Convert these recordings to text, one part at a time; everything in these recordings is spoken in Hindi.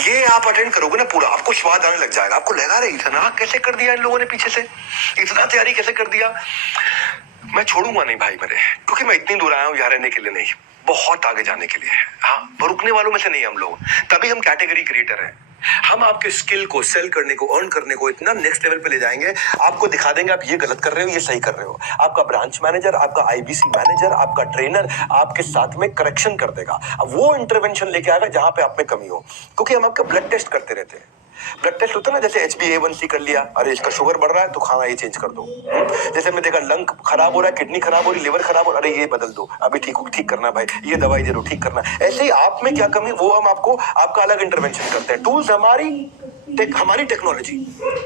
ये आप अटेंड करोगे ना पूरा, आपको स्वाद आने लग जाएगा, आपको लगा रही इतना कैसे कर दिया इन लोगों ने, पीछे से इतना तैयारी कैसे कर दिया। मैं छोड़ूंगा नहीं भाई मेरे, क्योंकि मैं इतनी दूर आया हूँ यहाँ रहने के लिए नहीं, बहुत आगे जाने के लिए। हाँ, रुकने वालों में से नहीं हम लोग, तभी हम कैटेगरी क्रिएटर हैं। हम आपके स्किल को सेल करने को, अर्न करने को इतना नेक्स्ट लेवल पे ले जाएंगे, आपको दिखा देंगे आप ये गलत कर रहे हो, ये सही कर रहे हो। आपका ब्रांच मैनेजर, आपका आईबीसी मैनेजर, आपका ट्रेनर आपके साथ में करेक्शन कर देगा। अब वो इंटरवेंशन लेके आएगा जहां पे आप में कमी हो, क्योंकि हम आपका ब्लड टेस्ट करते रहते हैं। ब्लड टेस्ट होता है ना, जैसे HbA1c कर लिया, अरे इसका शुगर बढ़ रहा है तो खाना ये चेंज कर दो। जैसे मैं देखा लंग खराब हो रहा है, किडनी खराब हो रही, लिवर खराब हो रहा है, अरे ये बदल दो, अभी ठीक करना भाई, ये दवाई दे दो, ठीक करना। ऐसे ही आप में क्या कमी, वो हम आपको आपका अलग इंटरवेंशन करते हैं। टूल्स हमारी टेक्नोलॉजी,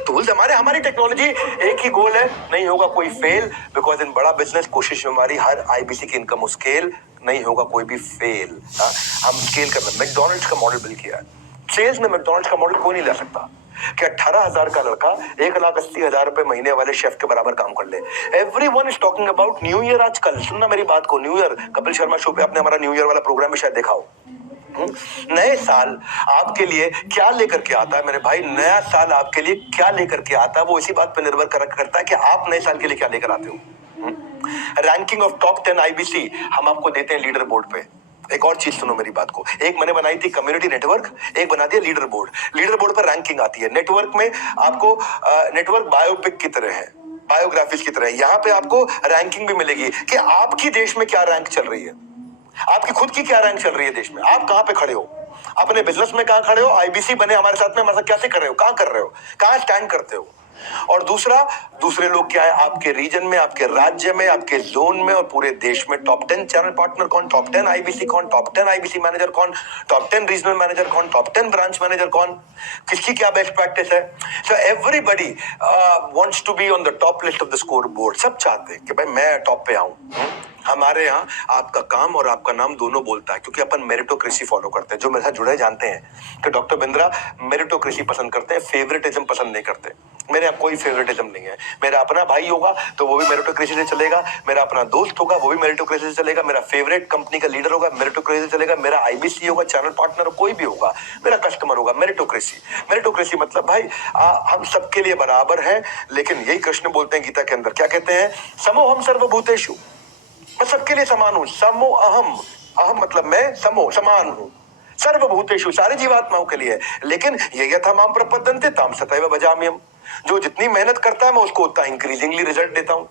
टूल्स हमारी टेक्नोलॉजी, एक ही गोल है, नहीं होगा कोई फेल, बिकॉज इन बड़ा बिजनेस कोशिश हमारी हर आईबीसी की इनकम स्केल, नहीं होगा कोई भी फेल। हम स्केल करना, मैकडॉनल्ड्स का मॉडल बिल्ड किया है। सेल्स में मैकडॉनल्ड्स का मॉडल कोई नहीं ला सकता कि 18,000 का लड़का 1,80,000 रुपए महीने वाले शेफ के बराबर काम कर ले। Everyone is talking about new year. आजकल सुनना मेरी बात को, new year, Kapil Sharma show पे आपने हमारा न्यू ईयर वाला प्रोग्राम भी शायद देखा हो। नए साल आपके लिए क्या लेकर के आता है मेरे भाई, नया साल आपके लिए क्या लेकर के आता है, वो इसी बात पर निर्भर करता है कि आप नए साल के लिए क्या लेकर आते हो। रैंकिंग ऑफ टॉप 10 आईबीसी हम आपको देते हैं लीडर बोर्ड पे। एक और चीज सुनो मेरी बात को, एक मैंने बनाई थी कम्युनिटी नेटवर्क, एक बना दिया लीडर बोर्ड। लीडर बोर्ड पर रैंकिंग आती है, नेटवर्क में आपको नेटवर्क बायोपिक की तरह है, बायोग्राफीज की तरह है। यहाँ पे आपको रैंकिंग भी मिलेगी कि आपकी देश में क्या रैंक चल रही है, आपकी खुद की क्या रैंक चल रही है देश में, आप कहां पे खड़े हो, अपने बिजनेस में कहां खड़े हो, आईबीसी बने हमारे साथ में, हमारे साथ कैसे कर रहे हो, कहां कर रहे हो, कहां स्टैंड करते हो। और दूसरा, दूसरे लोग क्या है आपके रीजन में, आपके राज्य में, आपके जोन में और पूरे देश में टॉप 10 चैनल पार्टनर कौन, टॉप 10 आईबीसी कौन, टॉप 10 आईबीसी मैनेजर कौन, टॉप 10 रीजनल मैनेजर कौन, टॉप 10 ब्रांच मैनेजर कौन, किसकी क्या बेस्ट प्रैक्टिस है। So everybody wants to be on the top list of the scoreboard. सब चाहते हैं कि भाई मैं टॉप पे आऊं। हमारे यहाँ आपका काम और आपका नाम दोनों बोलता है, क्योंकि अपन मेरिटोक्रेसी फॉलो करते हैं। जो मेरे साथ जुड़े जानते हैं कि डॉक्टर बिंद्रा मेरिटोक्रेसी पसंद करते हैं, फेवरेटिज्म पसंद नहीं करते। मेरे यहाँ कोई फेवरेटिज्म नहीं है। मेरा अपना भाई होगा तो वो भी मेरिटोक्रेसी से चलेगा, मेरा अपना दोस्त होगा वो भी मेरिटोक्रेसी से चलेगा, मेरा फेवरेट कंपनी का लीडर होगा मेरिटोक्रेसी से चलेगा, मेरा आईबीसी होगा, चैनल पार्टनर कोई भी होगा, मेरा कस्टमर होगा, मेरिटोक्रेसी। मेरिटोक्रेसी मतलब भाई हम सबके लिए बराबर हैं, लेकिन यही कृष्ण बोलते हैं गीता के अंदर, क्या कहते हैं, समोहम सर्वभूतेषु, मैं सबके लिए समान हूं। समो अहम, अहम मतलब मैं, समो समान हूं, सर्वभूतेषु सारे जीवात्माओं के लिए। लेकिन ये यथा माम प्रपद्यन्ते ताम सतैव भजाम्यहम्, जो जितनी मेहनत करता है मैं उसको उतना इंक्रीजिंगली रिजल्ट देता हूं।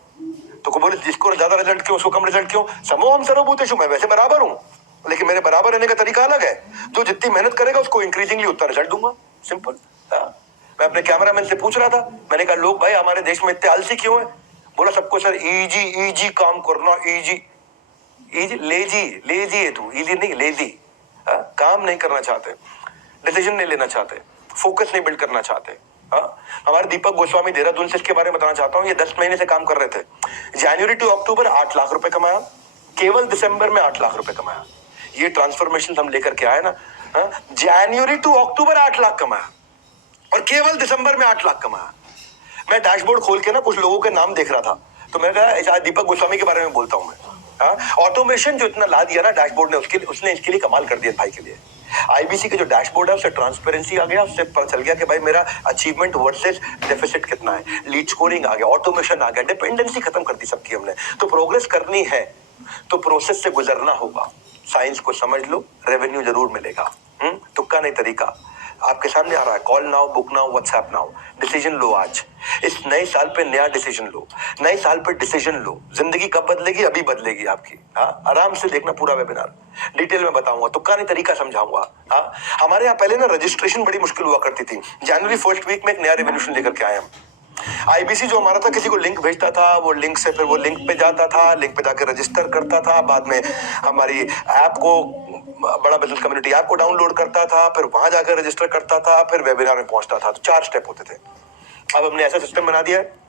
तो को बोले जिसको ज्यादा रिजल्ट क्यों, उसको कम रिजल्ट क्यों, समोहम सर्वभूतेषु, मैं वैसे बराबर हूं, लेकिन मेरे बराबर रहने का तरीका अलग है। जो जितनी मेहनत करेगा उसको इंक्रीजिंगली उतना रिजल्ट दूंगा, सिंपल। मैं अपने कैमरामैन से पूछ रहा था, मैंने कहा लोग भाई हमारे देश में इतने आलसी क्यों है। बोला सबको सर इजी इजी काम करना, इजी इजी, लेजी है तू, इजी नहीं लेजी। काम नहीं करना चाहते, डिसीजन नहीं लेना चाहते, फोकस नहीं बिल्ड करना चाहते। हमारे दीपक गोस्वामी देहरादून से इसके बारे में बताना चाहता हूँ। ये 10 महीने से काम कर रहे थे, जनवरी टू अक्टूबर 8 लाख रुपए कमाया, केवल दिसंबर में 8 लाख रुपए कमाया। ये ट्रांसफॉर्मेशन हम लेकर के आए ना, जनवरी टू अक्टूबर 8 लाख कमाया और केवल दिसंबर में 8 लाख कमाया। मैं डैशबोर्ड खोल के ना कुछ लोगों के नाम देख रहा था, तो मैं कहा दीपक गोस्वामी के बारे में बोलता हूं मैं। ऑटोमेशन जो इतना ला दिया ना डैशबोर्ड ने, उसने इसके लिए कमाल कर दिया भाई के लिए। आईबीसी के जो डैशबोर्ड है उससे ट्रांसपेरेंसी आ गया, उससे पता चल गया कि भाई मेरा अचीवमेंट वर्सेस डेफिसिट कितना है, लीड स्कोरिंग आ गया, ऑटोमेशन आ गया, डिपेंडेंसी खत्म कर दी सबकी हमने। तो प्रोग्रेस करनी है तो प्रोसेस से गुजरना होगा। साइंस को समझ लो, रेवेन्यू जरूर मिलेगा। तुक्का नहीं तरीका आपके सामने आ रहा है। Call now, book now, WhatsApp now, decision लो आज। इस नए साल पे नया डिसीजन लो, नए साल पे डिसीजन लो। जिंदगी कब बदलेगी, अभी बदलेगी आपकी। आराम से देखना पूरा वेबिनार, डिटेल में बताऊंगा, तुक्का नहीं तरीका समझाऊंगा। हमारे यहाँ पहले ना रजिस्ट्रेशन बड़ी मुश्किल हुआ करती थी। जनवरी फर्स्ट वीक में एक नया रेवोल्यूशन लेकर के आए हम। आईबीसी जो हमारा था, किसी को लिंक भेजता था, वो लिंक से फिर वो लिंक पे जाता था, लिंक पे जाकर रजिस्टर करता था, बाद में हमारी ऐप को, बड़ा बिजनेस कम्युनिटी ऐप को डाउनलोड करता था, फिर वहां जाकर रजिस्टर करता था, फिर वेबिनार में पहुंचता था। तो 4 स्टेप होते थे। अब हमने ऐसा सिस्टम बना दिया है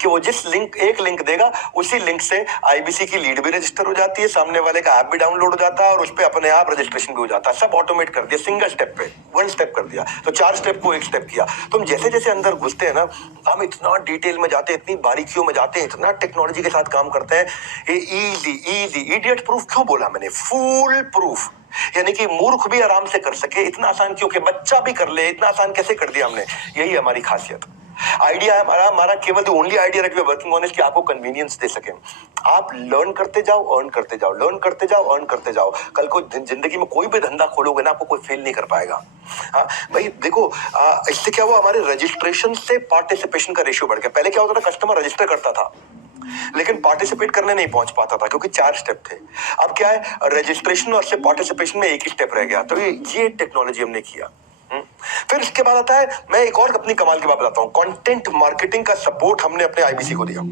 कि वो जिस लिंक, एक लिंक देगा, उसी लिंक से आईबीसी की लीड भी रजिस्टर हो जाती है, सामने वाले का ऐप भी डाउनलोड हो जाता है और उस पर अपने आप रजिस्ट्रेशन भी हो जाता है। सब ऑटोमेट कर दिया, सिंगल स्टेप पे, 1 स्टेप कर दिया। तो 4 स्टेप को 1 स्टेप किया। तो हम जैसे जैसे अंदर घुसते हैं ना, हम इतना डिटेल में जाते हैं, इतनी बारीकियों में जाते हैं, इतना टेक्नोलॉजी के साथ काम करते हैं। ये इजी इजी, इडियट प्रूफ क्यों बोला मैंने, फूल प्रूफ। यानी कि मूर्ख भी आराम से कर सके, इतना आसान क्यों कि बच्चा भी कर ले, इतना आसान कैसे कर दिया हमने। यही हमारी खासियत। आइडिया है हमारा हमारा केवल only idea that we are working on is कि आपको कन्वीनियंस दे सके। आप लर्न करते जाओ, अर्न करते जाओ, लर्न करते जाओ, अर्न करते जाओ। कल को जिंदगी में कोई भी धंधा खोलोगे ना, आपको कोई फेल नहीं कर पाएगा। हाँ भाई देखो, इससे क्या हुआ, हमारे रजिस्ट्रेशन से पार्टिसिपेशन का रेशियो बढ़ गया। पहले क्या होता था, कस्टमर रजिस्टर करता था लेकिन पार्टिसिपेट करने नहीं पहुंच पाता था क्योंकि 4 स्टेप थे। अब क्या है, रजिस्ट्रेशन और से पार्टिसिपेशन में एक ही स्टेप रह गया। तो ये टेक्नोलॉजी हमने किया। फिर इसके बाद आता है, मैं एक और अपनी कमाल की बात बताता हूँ, कंटेंट मार्केटिंग का सपोर्ट हमने अपने आईबीसी को दिया।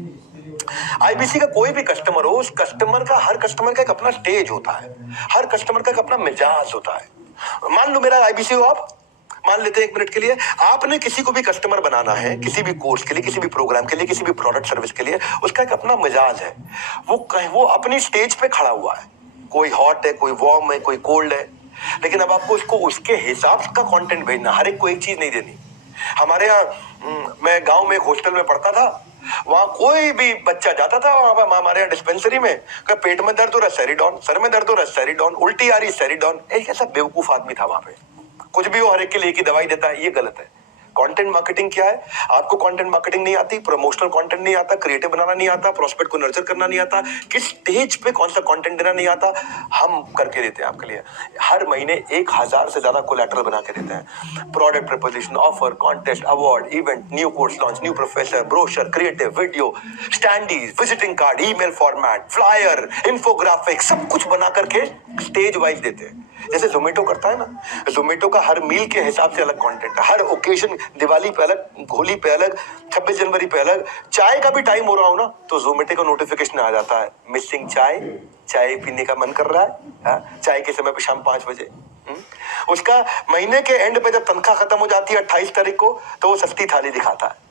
आईबीसी का कोई भी कस्टमर हो, उस कस्टमर का, हर कस्टमर का एक अपना स्टेज होता है, हर कस्टमर का एक अपना मिजाज होता है। मान लो मेरा आईबीसी हो आप, मान लेते हैं 1 मिनट के लिए, आपने किसी को भी कस्टमर बनाना है, किसी भी कोर्स के लिए, किसी भी प्रोग्राम के लिए, किसी भी प्रोडक्ट सर्विस के लिए, उसका एक अपना मिजाज है। वो अपनी स्टेज पे खड़ा हुआ है, कोई हॉट है, कोई वार्म है, कोई कोल्ड है, लेकिन अब आपको उसको उसके हिसाब का कंटेंट भेजना, हर एक को एक चीज नहीं देनी। हमारे यहाँ मैं गांव में एक हॉस्टल में पढ़ता था, वहां कोई भी बच्चा जाता था, वहां हमारे यहाँ डिस्पेंसरी में, पेट में दर्द हो रहा है सेरिडॉन, सर में दर्द हो रहा है सेरिडॉन, उल्टी आ रही सेरिडॉन। एक ऐसा बेवकूफ आदमी था वहां पे, कुछ भी हो हर एक के लिए एक ही दवाई देता है, ये गलत है। कंटेंट मार्केटिंग क्या है, आपको कंटेंट मार्केटिंग नहीं आती, प्रमोशनल कंटेंट नहीं आता, क्रिएटिव बनाना नहीं आता, प्रोस्पेक्ट को नर्चर करना नहीं आता, किस स्टेज पे कौन सा कंटेंट देना नहीं आता, हम करके देते हैं आपके लिए। हर महीने 1000 से ज्यादा कोलैटरल बना के देते हैं। Product proposition, offer, contest, award, event, new course launch, new professor, brochure, creative, video, standees, visiting card, email format, flyer, infographic, सब कुछ बना करके स्टेज वाइज देते हैं। जैसे जोमेटो करता है ना, जोमेटो का हर मील के हिसाब से अलग कंटेंट है, हर ओकेजन, दिवाली पे अलग, होली पे अलग, 26 जनवरी पे अलग। चाय का भी टाइम हो रहा हो ना, तो जोमेटो का नोटिफिकेशन आ जाता है, मिसिंग चाय, चाय पीने का मन कर रहा है, चाय के समय पे शाम 5 बजे। उसका महीने के एंड पे जब तनख्वाह खत्म हो जाती है 28 तारीख को, तो वो सस्ती थाली दिखाता है।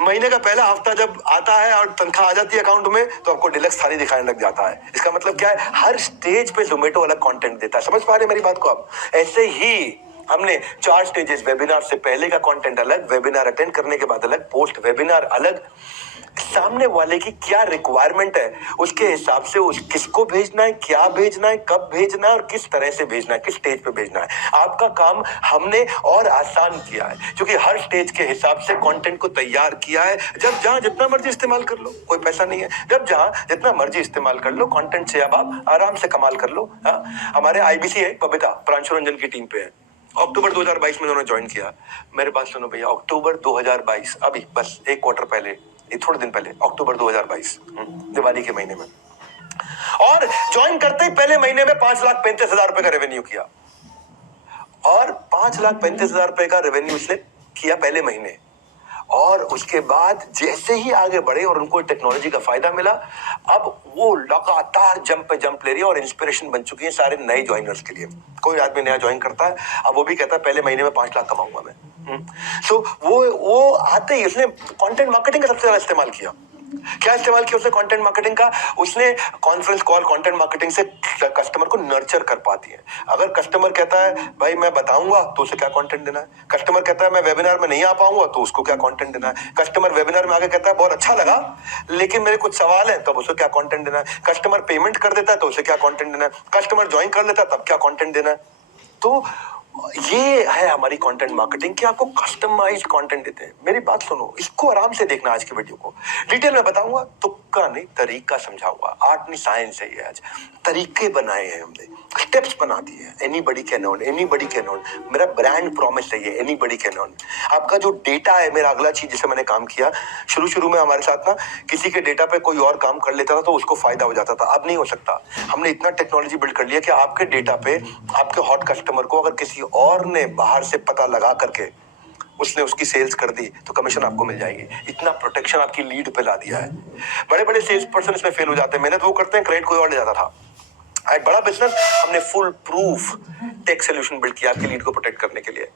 महीने का पहला हफ्ता जब आता है और तनख्वाह आ जाती है अकाउंट में, तो आपको डिलक्स थाली दिखाने लग जाता है। इसका मतलब क्या है, हर स्टेज पे जोमेटो अलग कंटेंट देता है। समझ पा रहे मेरी बात को आप? ऐसे ही हमने 4 स्टेजेस, वेबिनार से पहले का कंटेंट अलग, वेबिनार अटेंड करने के बाद अलग, पोस्ट वेबिनार अलग, सामने वाले की क्या रिक्वायरमेंट है उसके हिसाब से उस किसको भेजना है, क्या भेजना है, कब भेजना है और किस तरह से भेजना है, किस स्टेज पे भेजना है। आपका काम हमने और आसान किया है क्योंकि हर स्टेज के हिसाब से कंटेंट को तैयार किया है। जब जहां जितना मर्जी इस्तेमाल कर लो, कोई पैसा नहीं है। जब जहां जितना मर्जी इस्तेमाल कर लो, कंटेंट से अब आप आराम से कमाल कर लो। हमारे आईबीसी है, बबीता प्रांशु रंजन की टीम पे है, अक्टूबर 2022 में उन्होंने ज्वाइन किया। मेरे बात सुनो भैया, अक्टूबर 2022, अभी बस 1 क्वार्टर पहले, ये थोड़े दिन पहले, अक्टूबर 2022, दिवाली के महीने में, और ज्वाइन करते ही पहले महीने में 5,35,000 रुपए का रेवेन्यू किया। और 5,35,000 रुपए का रेवेन्यू इसने किया पहले महीने। और उसके बाद जैसे ही आगे बढ़े और उनको टेक्नोलॉजी का फायदा मिला, अब वो लगातार जंप पे जंप ले रही है और इंस्पिरेशन बन चुकी है सारे नए ज्वाइनर्स के लिए। कोई आदमी नया ज्वाइन करता है, अब वो भी कहता है पहले महीने में 5 लाख कमाऊंगा मैं। सो वो आते ही उसने कंटेंट मार्केटिंग का सबसे ज्यादा इस्तेमाल किया। क्या इस्तेमाल किया उसने कंटेंट मार्केटिंग का? उसने कॉन्फ्रेंस कॉल कंटेंट मार्केटिंग से कस्टमर को नर्चर कर पाती है। अगर कस्टमर कहता है भाई मैं बताऊंगा, तो उसे क्या कंटेंट देना है। कस्टमर कहता है मैं वेबिनार में नहीं आ पाऊंगा, तो उसको क्या कंटेंट देना है। कस्टमर वेबिनार में आके कहता है बहुत अच्छा लगा लेकिन मेरे कुछ सवाल है, तब उसे क्या कंटेंट देना है। कस्टमर पेमेंट कर देता है तो उसे क्या कंटेंट देना है। कस्टमर ज्वाइन कर लेता है तब क्या कंटेंट देना है। तो ये है हमारी कंटेंट मार्केटिंग कि आपको कस्टमाइज कंटेंट देते हैं। मेरी बात सुनो, इसको आराम से देखना, आज की वीडियो को डिटेल में बताऊंगा, तुक्का नहीं तरीका समझाऊंगा। आर्ट नहीं साइंस है ये। आज तरीके बनाए हैं हमने, स्टेप्स बना दिए हैं। Anybody can earn, anybody can earn, मेरा ब्रांड प्रॉमिस है ये, एनीबॉडी कैन अर्न। आपका जो डेटा है, मेरा अगला चीज जिसे मैंने काम किया, शुरू में हमारे साथ ना किसी के डेटा पे कोई और काम कर लेता था तो उसको फायदा हो जाता था। अब नहीं हो सकता। हमने इतना टेक्नोलॉजी बिल्ड कर लिया कि आपके डेटा पे आपके हॉट कस्टमर को अगर किसी और ने बाहर से पता लगा करके उसने उसकी सेल्स कर दी तो कमीशन आपको मिल जाएगी। इतना प्रोटेक्शन आपकी लीड पे ला दिया है। बड़े बड़े सेल्स पर्सन इसमें फेल हो जाते हैं, मेहनत वो करते हैं, क्रेडिट कोई और ले जाता था। एक बड़ा बिजनेस, हमने foolproof tech solution build किया आपकी लीड को प्रोटेक्ट करने के लिए।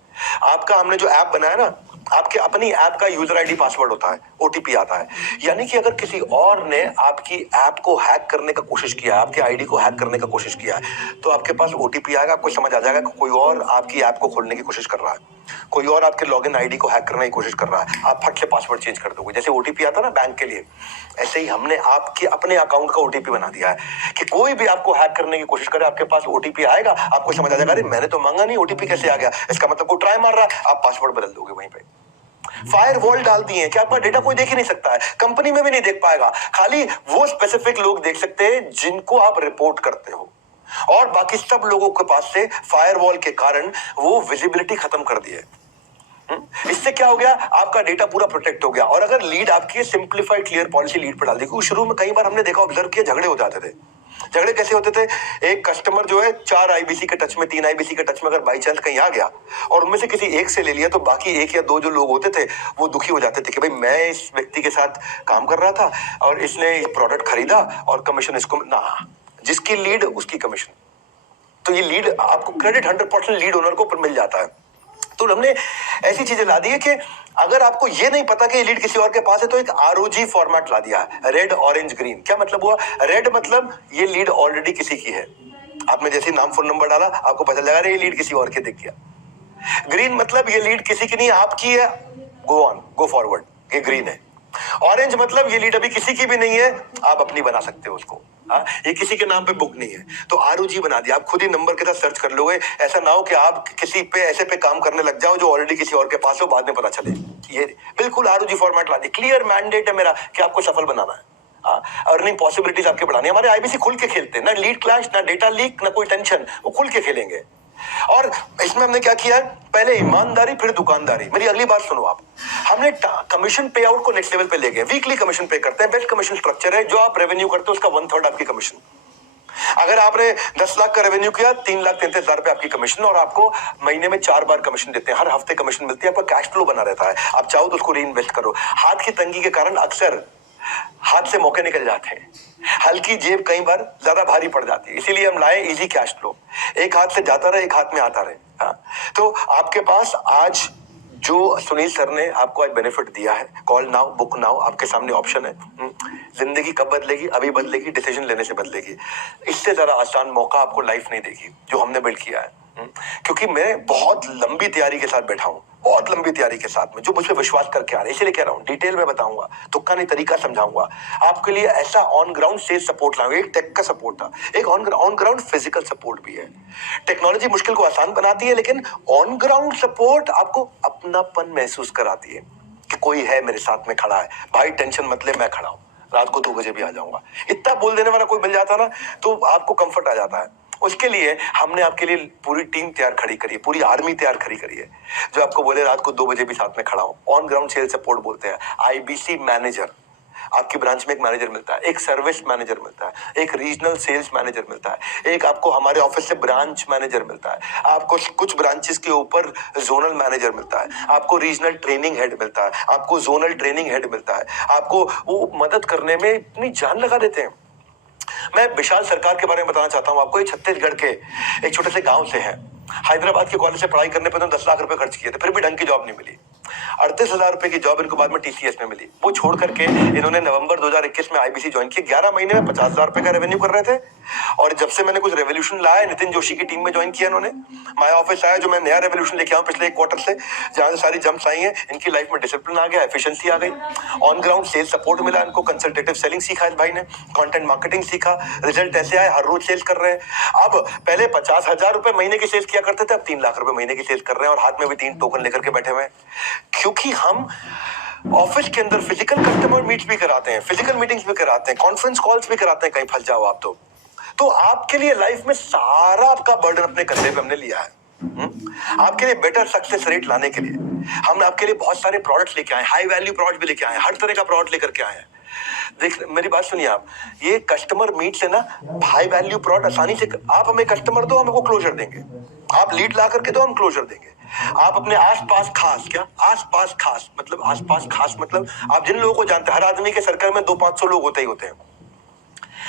आपका हमने जो ऐप बनाया ना, आपके अपनी ऐप का यूजर आईडी पासवर्ड होता है, ओटीपी आता है। यानी कि अगर किसी और ने आपकी ऐप को हैक करने का कोशिश किया, आपके आईडी को हैक करने का कोशिश किया है, तो आपके पास ओटीपी आएगा, आपको समझ आ जाएगा कि कोई और आपकी ऐप को खोलने की कोशिश कर रहा है, कोई और आपके लॉगिन आईडी को हैक करने की कोशिश कर रहा है। आप फट से पासवर्ड चेंज कर दोगे। जैसे ओटीपी आता ना बैंक के लिए, ऐसे ही हमने आपके अपने अकाउंट का ओटीपी बना दिया है कि कोई भी आपको हैक करने की कोशिश करे, आपके पास ओटीपी आएगा, आपको समझ आ जाएगा अरे मैंने तो मांगा नहीं, ओटीपी कैसे आ गया, इसका मतलब कोई ट्राई मार रहा है। आप पासवर्ड बदल दोगे वहीं पे। फायरवॉल डाल दिए कि आपका डेटा कोई देख ही नहीं सकता है, कंपनी में भी नहीं देख पाएगा, खाली वो स्पेसिफिक लोग देख सकते हैं जिनको आप रिपोर्ट करते हो, और बाकी सब लोगों के पास से फायरवॉल के कारण वो विजिबिलिटी खत्म कर दी है। इससे क्या हो गया, आपका डेटा पूरा प्रोटेक्ट हो गया। और अगर लीड आपकी सिंप्लीफाइड क्लियर पॉलिसी लीड पर डाल दी, क्योंकि शुरू में कई बार हमने देखा, ऑब्जर्व किया, झगड़े हो जाते थे। झगड़े कैसे होते थे, एक कस्टमर जो है 4 आईबीसी के टच में, 3 आईबीसी के टच में अगर बाई चांस कहीं आ गया और उनमें से किसी एक से ले लिया, तो बाकी 1 या 2 जो लोग होते थे वो दुखी हो जाते थे कि भाई मैं इस व्यक्ति के साथ काम कर रहा था और इसने प्रोडक्ट खरीदा और कमीशन इसको ना, जिसकी लीड उसकी कमीशन। तो ये लीड आपको क्रेडिट 100% लीड ओनर को मिल जाता है। तो हमने ऐसी चीजें ला दी है कि अगर आपको ये नहीं पता कि ये लीड किसी और के पास है, तो एक आरओजी फॉर्मेट ला दिया है, रेड ऑरेंज ग्रीन। क्या मतलब हुआ, रेड मतलब ये लीड ऑलरेडी किसी की है, आपने जैसे नाम फोन नंबर डाला आपको पता लगा ये लीड किसी और के दिख गया। ग्रीन मतलब ये लीड किसी की नहीं, आपकी है, गो ऑन, गो फॉरवर्ड, ये ग्रीन है। ऑरेंज मतलब ये लीड अभी किसी की भी नहीं है, आप अपनी बना सकते हो उसको, हाँ, ये किसी के नाम पे बुक नहीं है, तो आरओजी बना दिया। आप खुद ही नंबर के साथ सर्च कर लोगे, ऐसा ना हो कि आप किसी पे ऐसे पे काम करने लग जाओ जो ऑलरेडी किसी और के पास हो, बाद में पता चले। ये बिल्कुल आरओजी फॉर्मेट ला दी। क्लियर मैंडेट है मेरा कि आपको सफल बनाना है, अर्निंग पॉसिबिलिटीज आपके बढ़ानी है। हमारे आईबीसी खुल के खेलते हैं, ना लीड क्लैश, ना डेटा लीक, ना कोई टेंशन, वो खुल के खेलेंगे। और इसमें हमने क्या किया है, पहले ईमानदारी फिर दुकानदारी। मेरी अगली बात सुनो आप, हमने कमीशन पे आउट को नेक्स्ट लेवल पे ले गए। वीकली कमीशन पे करते हैं, बेस्ट कमीशन स्ट्रक्चर है, जो आप रेवेन्यू करते हो उसका 1/3 आपकी कमीशन। अगर आपने 10 लाख का रेवेन्यू किया, 3,33,000 रुपए आपकी कमीशन, और आपको महीने में 4 बार कमीशन देते हैं, हर हफ्ते कमीशन मिलती है, आपका कैश फ्लो बना रहता है, आप चाहो तो उसको री इन्वेस्ट करो। हाथ की तंगी के कारण अक्सर हाथ से मौके निकल जाते हैं, हल्की जेब कई बार ज्यादा भारी पड़ जाती है, इसीलिए हम लाए इजी कैश फ्लो, एक हाथ से जाता रहे, एक हाथ में आता रहे। हाँ, तो आपके पास आज जो सुनील सर ने आपको आज बेनिफिट दिया है, कॉल नाउ बुक नाउ, आपके सामने ऑप्शन है। जिंदगी कब बदलेगी, अभी बदलेगी, डिसीजन लेने से बदलेगी। इससे ज्यादा आसान मौका आपको लाइफ नहीं देगी जो हमने बिल्ड किया है। क्योंकि मैं बहुत लंबी तैयारी के साथ बैठा हूँ, बहुत लंबी तैयारी के साथ में, जो मुझ पर विश्वास करके आ रहे हैं, इसीलिए कह रहा हूँ डिटेल में बताऊंगा, तुक्का नहीं तरीका समझाऊंगा आपके लिए। ऐसा ऑन ग्राउंड सेल्स सपोर्ट लाऊंगा। एक टेक का सपोर्ट था, एक ऑन ग्राउंड फिजिकल सपोर्ट भी है। टेक्नोलॉजी मुश्किल को आसान बनाती है, लेकिन ऑन ग्राउंड सपोर्ट आपको अपनापन महसूस कराती है कि कोई है मेरे साथ में खड़ा है, भाई टेंशन मत ले, मैं खड़ा हूं, रात को 2 बजे भी आ जाऊंगा। इतना बोल देने वाला कोई मिल जाता ना, तो आपको कंफर्ट आ जाता है। उसके लिए हमने आपके लिए पूरी टीम तैयार खड़ी करी है, पूरी आर्मी तैयार खड़ी करी है, जो आपको बोले रात को 2 बजे भी साथ में खड़ा हो। ऑन ग्राउंड सेल्स सपोर्ट बोलते हैं, आईबीसी मैनेजर। आपकी ब्रांच में एक मैनेजर मिलता है, एक सर्विस मैनेजर मिलता है, एक रीजनल सेल्स मैनेजर मिलता है, एक आपको हमारे ऑफिस से ब्रांच मैनेजर मिलता है, आपको कुछ ब्रांचेस के ऊपर जोनल मैनेजर मिलता है, आपको रीजनल ट्रेनिंग हेड मिलता है, आपको जोनल ट्रेनिंग हेड मिलता है। आपको वो मदद करने में इतनी जान लगा देते हैं। मैं विशाल सरकार के बारे में बताना चाहता हूं आपको। ये छत्तीसगढ़ के एक छोटे से गांव से है। हैदराबाद के कॉलेज से पढ़ाई करने पे तो 10 लाख रुपए खर्च किए थे, फिर भी ढंग की जॉब नहीं मिली। 38,000 रुपए की जॉब इनको बाद में टीसीएस में मिली। वो छोड़ करके इन्होंने नवंबर 2021 में आईबीसी ज्वाइन किया। 11 महीने में 50,000 रुपए का रेवेन्यू कर रहे थे। और जब से मैंने कुछ रेवोल्यूशन लाया, नितिन जोशी की टीम में ज्वाइन किया इन्होंने, माय ऑफिस आया, जो मैं नया रेवोल्यूशन लेके आऊं पिछले 1 क्वार्टर से, जहां से सारी जंप्स आई हैं, इनकी लाइफ में डिसिप्लिन आ गया, एफिशिएंसी आ गई, ऑन ग्राउंड सेल्स सपोर्ट मिला इनको, कंसल्टेटिव सेलिंग सीखा इस भाई ने, कंटेंट मार्केटिंग सीखा, रिजल्ट ऐसे आए, हर रोज सेल्स कर रहे हैं। अब पहले 50,000 रुपए महीने की सेल्स किया करते थे, अब 3 लाख रुपए महीने की सेल्स कर रहे हैं, और हाथ में भी 3 टोकन लेकर के बैठे हुए हैं। क्योंकि हम ऑफिस के अंदर फिजिकल कस्टमर मीट्स भी कराते हैं, फिजिकल मीटिंग्स भी कराते हैं, कॉन्फ्रेंस कॉल्स भी कराते हैं, कहीं फंस जाओ आप तो आपके लिए लाइफ में सारा आपका बर्डन अपने कंधे पे हमने लिया है। आपके लिए बेटर सक्सेस रेट लाने के लिए हमने आपके लिए बहुत सारे प्रोडक्ट्स लेके आए, हाई वैल्यू प्रोडक्ट भी लेके आए, हर तरह का प्रोडक्ट लेकर के आए हैं। देख, मेरी बात सुनिए आप, ये कस्टमर मीट से ना हाई वैल्यू प्रोडक्ट आसानी से, आप हमें कस्टमर दो, हम वो क्लोजर देंगे, आप लीड ला करके दो, हम क्लोजर देंगे। आप अपने आसपास खास, क्या आसपास खास मतलब, आसपास खास मतलब आप जिन लोगों को जानते हैं, हर आदमी के सर्कल में 200-500 लोग होते ही होते हैं।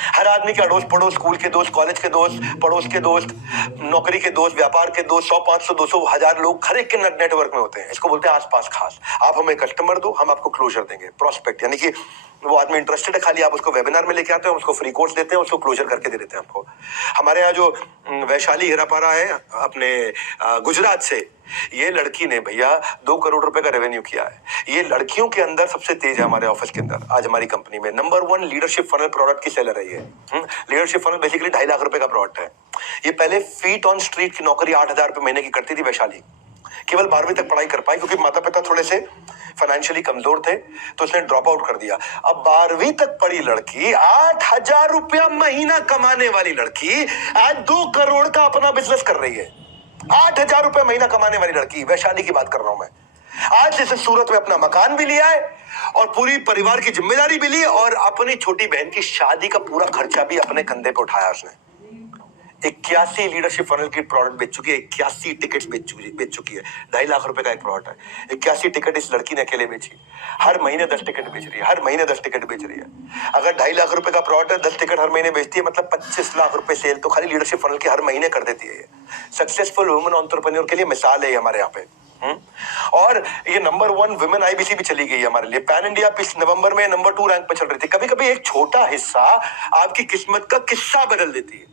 हर आदमी के अड़ोस पड़ोस, स्कूल के दोस्त, कॉलेज के दोस्त, पड़ोस के दोस्त, नौकरी के दोस्त, व्यापार के दोस्त, 100, 500, 200, 1000 लोग हर एक के नेटवर्क में होते हैं। इसको बोलते हैं आसपास खास। आप हमें कस्टमर दो, हम आपको क्लोजर देंगे। प्रोस्पेक्ट यानी कि वो आदमी इंटरेस्टेड है, खाली आप उसको वेबिनार में लेके आते हैं, उसको फ्री कोर्स देते हैं, उसको क्लोजर करके दे देते हैं आपको। हमारे यहाँ जो वैशाली हीरापारा है अपने गुजरात से, ये लड़की ने भैया 2 करोड़ रुपए का रेवेन्यू किया है। ये लड़कियों के अंदर सबसे तेज है हमारे ऑफिस के अंदर। आज हमारी कंपनी में नंबर 1 लीडरशिप फनल प्रोडक्ट की सेलर है ये। लीडरशिप फनल बेसिकली 2.5 लाख रुपए का प्रोडक्ट है। ये पहले फीट ऑन स्ट्रीट की नौकरी 8,000 रुपए महीने की करती थी वैशाली। केवल 12वीं तक पढ़ाई कर पाई क्योंकि माता पिता थोड़े से फाइनेंशियली कमजोर थे, तो उसने ड्रॉप आउट कर दिया। अब 12वीं तक पढ़ी लड़की, 8,000 रुपया महीना कमाने वाली लड़की आज 2 करोड़ का अपना बिजनेस कर रही है। 8,000 रुपए महीना कमाने वाली लड़की, वैशाली की बात कर रहा हूं मैं। आज जैसे सूरत में अपना मकान भी लिया है और पूरी परिवार की जिम्मेदारी भी ली और अपनी छोटी बहन की शादी का पूरा खर्चा भी अपने कंधे पे उठाया उसने। 81 लीडरशिप फनल की प्रोडक्ट बेच चुकी है, 81 टिकट्स बेच चुकी है। 2.5 लाख रुपए का एक प्रोडक्ट है। 81 टिकट इस लड़की ने अकेले बेची। हर महीने 10 टिकट बेच रही है, हर महीने 10 टिकट बेच रही है। अगर 2.5 लाख रुपए का प्रोडक्ट है, 10 टिकट हर महीने बेचती है, मतलब 25 लाख रुपए सेल तो खाली लीडरशिप फनल की हर महीने कर देती है। ये सक्सेसफुल वुमेन एंटरप्रेन्योर के लिए मिसाल है हमारे यहाँ पे। और ये नंबर 1 वुमेन आईबीसी भी चली गई है हमारे लिए। पैन इंडिया पिछले नवंबर में नंबर 2 रैंक पर चल रही थी। कभी कभी एक छोटा हिस्सा आपकी किस्मत का किस्सा बदल देती है।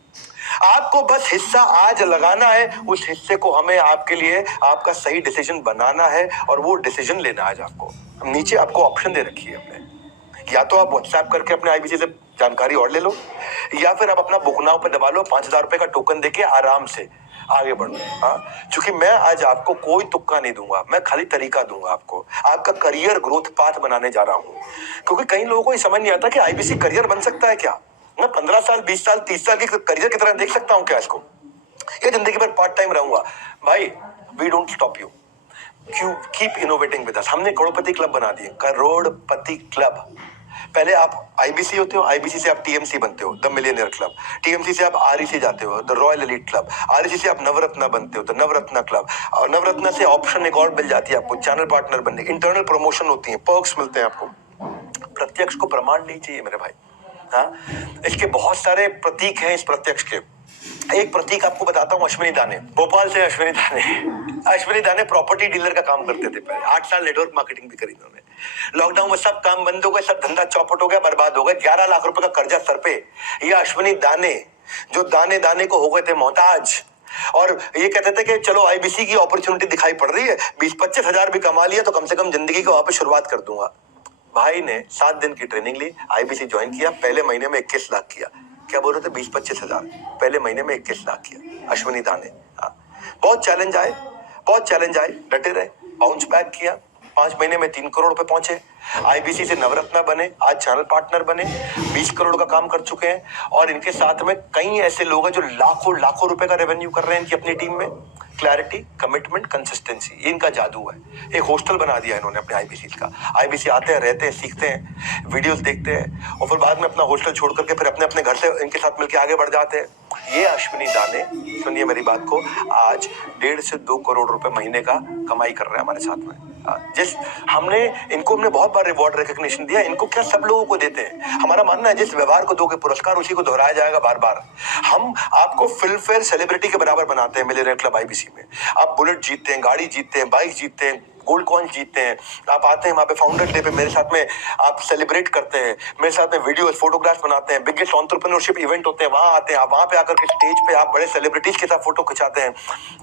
आपको बस हिस्सा आज लगाना है, उस हिस्से को हमें आपके लिए आपका सही डिसीजन बनाना है और वो डिसीजन लेना है। आज आपको नीचे आपको ऑप्शन दे रखी है हमने, या तो आप व्हाट्सएप करके अपने आईबीसी से जानकारी और ले लो, या फिर आप अपना बुक नाउ पे दबा लो, 5,000 रुपए का टोकन देके आराम से आगे बढ़ो। क्योंकि मैं आज आपको कोई तुक्का नहीं दूंगा, मैं खाली तरीका दूंगा आपको, आपका करियर ग्रोथ पाथ बनाने जा रहा हूं। क्योंकि कई लोगों को ये समझ नहीं आता कि आईबीसी करियर बन सकता है क्या। मैं 15 साल, 20 साल, 30 साल की करियर की तरह देख सकता हूं क्या इसको? ये जिंदगी भर पार्ट टाइम रहूंगा भाई। We don't stop you, keep innovating with us. हमने करोड़पति क्लब बना दिए, करोड़पति क्लब। पहले आप आईबीसी होते हो, आईबीसी से आप टीएमसी बनते हो, द मिलियनियर क्लब। टीएमसी से आप आरईसी जाते हो, the royal elite club. REC से आप नवरत्ना बनते हो, द नवरत्ना क्लब। और नवरत्ना से ऑप्शन एक और मिल जाती है आपको, चैनल पार्टनर बनने की। इंटरनल प्रमोशन होती है, पर्क्स मिलते हैं आपको। प्रत्यक्ष को प्रमाण नहीं चाहिए मेरे भाई। इसके बहुत सारे प्रतीक हैं इस प्रत्यक्ष के। एक प्रतीक आपको बताता हूं, अश्विनी दाने, भोपाल से अश्विनी दाने। अश्विनी दाने प्रॉपर्टी डीलर का काम करते थे पहले। 8 साल नेटवर्क मार्केटिंग भी करी उन्होंने। लॉकडाउन में सब काम बंद हो गए, सब धंधा चौपट हो गया, बर्बाद हो गया। 11 लाख रुपए का कर्जा सर पे। ये अश्विनी दाने जो दाने दाने को हो गए थे मोहताज, और ये कहते थे कि चलो आईबीसी की अपॉर्चुनिटी दिखाई पड़ रही है, 20-25 हजार भी कमा लिया तो कम से कम जिंदगी को वापस शुरुआत कर दूंगा। भाई ने 7 दिन की ट्रेनिंग ली, आईबीसी ज्वाइन किया, पहले महीने में 21 लाख किया। क्या बोल रहे थे? 20-25 हजार, पहले महीने में 21 लाख किया अश्विनी दाने। बहुत चैलेंज आए, डटे रहे, बाउंस बैक किया। 5 महीने में 3 करोड़ रुपए पहुंचे। आईबीसी से नवरत्ना बने, आज चैनल पार्टनर बने, 20 करोड़ का काम कर चुके हैं। और इनके साथ में कई ऐसे लोग हैं जो लाखों लाखों रुपए का रेवेन्यू कर रहे हैं इनकी अपनी टीम में। क्लैरिटी, कमिटमेंट, कंसिस्टेंसी, ये इनका जादू है। एक हॉस्टल बना दिया इन्होंने अपने आईबीसी का। आईबीसी आते हैं, रहते हैं, सीखते हैं, वीडियोस देखते हैं और फिर बाद में अपना हॉस्टल छोड़ करके फिर अपने अपने घर से इनके साथ मिलकर आगे बढ़ जाते हैं। ये अश्विनी दाने, सुनिए मेरी बात को, आज 1.5 से 2 करोड़ रुपए महीने का कमाई कर रहे हैं हमारे साथ में। जिस हमने बहुत बार रिवॉर्ड रिकॉग्निशन दिया। इनको क्या सब लोगों को देते हैं। हमारा मानना है जिस व्यवहार को दोगे पुरस्कार उसी को दोहराया जाएगा बार बार। हम आपको फिल्म फेयर सेलिब्रिटी के बराबर बनाते हैं मिलियनियर क्लब आईबीसी में। आप बुलेट जीतते हैं, गाड़ी जीतते हैं, बाइक जीतते हैं, गोल्ड कॉइन जीतते हैं। आप आते हैं वहां पे फाउंडर डे पे, मेरे साथ में आप सेलिब्रेट करते हैं, मेरे साथ में वीडियोस, फोटोग्राफ्स बनाते हैं। बिगेस्ट एंटरप्रेन्योरशिप इवेंट होते हैं, वहां आते हैं आप, वहां पे आकर के स्टेज पे आप बड़े सेलिब्रिटीज के साथ फोटो खिंचाते हैं।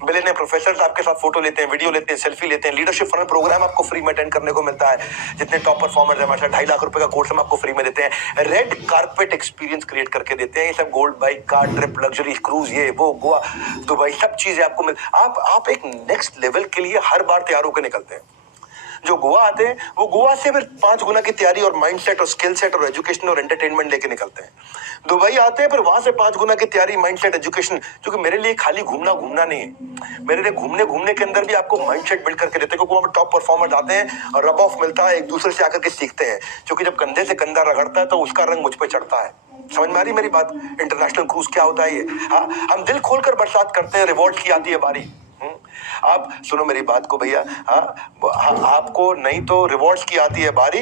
मिलियनियर प्रोफेसर आपके साथ फोटो लेते हैं, वीडियो लेते हैं, सेल्फी लेते हैं। लीडरशिप फनल प्रोग्राम आपको फ्री में अटेंड करने को मिलता है। जितने टॉप परफॉर्मर्स हैं हमारे साथ, 2.5 लाख रुपए का कोर्स हम आपको फ्री में देते हैं। रेड कारपेट एक्सपीरियंस क्रिएट करके देते हैं। ये सब gold bike, car, trip, luxury cruise, ये वो, गोवा, दुबई, सब चीजें आपको मिल। आप एक नेक्स्ट लेवल के लिए हर बार तैयार होकर निकलते हैं। जो गोवा आते हैं वो गोवा से फिर 5 गुना की तैयारी और माइंडसेट और स्किल सेट और एजुकेशन और एंटरटेनमेंट लेके निकलते हैं। दुबई आते हैं फिर वहां से 5 गुना की तैयारी, माइंडसेट, एजुकेशन। क्योंकि मेरे लिए खाली घूमना नहीं है, मेरे लिए घूमने के अंदर भी आपको माइंडसेट बिल्ड करके देते हैं। क्योंकि वहां टॉप परफॉर्मर्स आते हैं और रब ऑफ मिलता है, एक दूसरे से आकर के सीखते हैं। क्योंकि जब कंधे से कंधा रगड़ता है तो उसका रंग मुझ पर चढ़ता है। समझ में आ रही मेरी बात? इंटरनेशनल क्रूज क्या होता है ये? हम दिल खोलकर बरसात करते हैं, रिवॉर्ड की आती है बारी। आप सुनो मेरी बात को भैया। आपको नहीं तो रिवॉर्ड्स की आती है बारी,